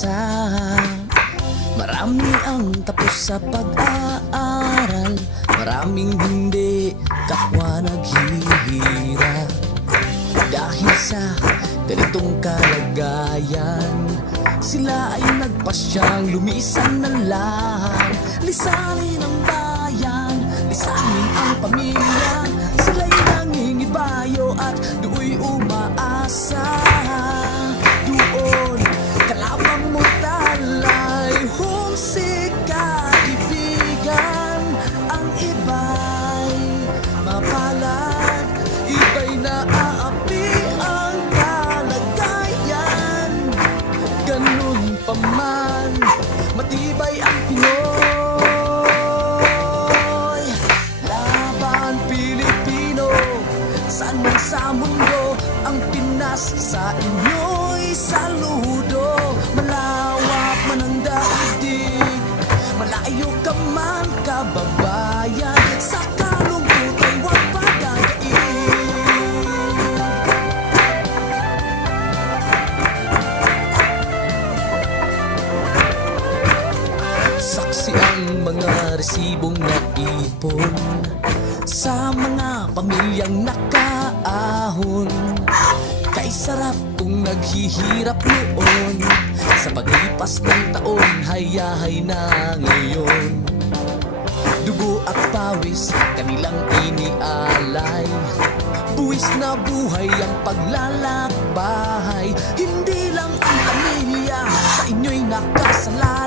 pag-asa. Marami ang tapos sa pag-aaral, maraming hindi kapwa naghihirap. Dahil sa ganitong kalagayan, sila ay nagpasyang lumisan na lang. Lisanin ang bayan, lisanin ang pamilya. Sila'y nangingibayo at do'y umaasa. Doon kalabang mortal ay homesick kaibigan. Ang iba'y mapalad, iba'y naaapi ang kalagayan. Ganun pa man, matibay ang Pinoy. Laban Pilipino, saan man sa mundo, ang Pinas sa inyo'y saludo. Malawak man ang daigdig, malayo ka man kababayan, sa kalungkot ay huwag pagagain. Saksi ang mga resibong naipon sa mga pamilyang nakaahon. Kay sarap kung naghihirap noon, sa paglipas ng taon hayahay na ngayon. Dugo at pawis kanilang inialay, buwis na buhay ang paglalakbay. Hindi lang ang pamilya sa inyo'y nakasalalay.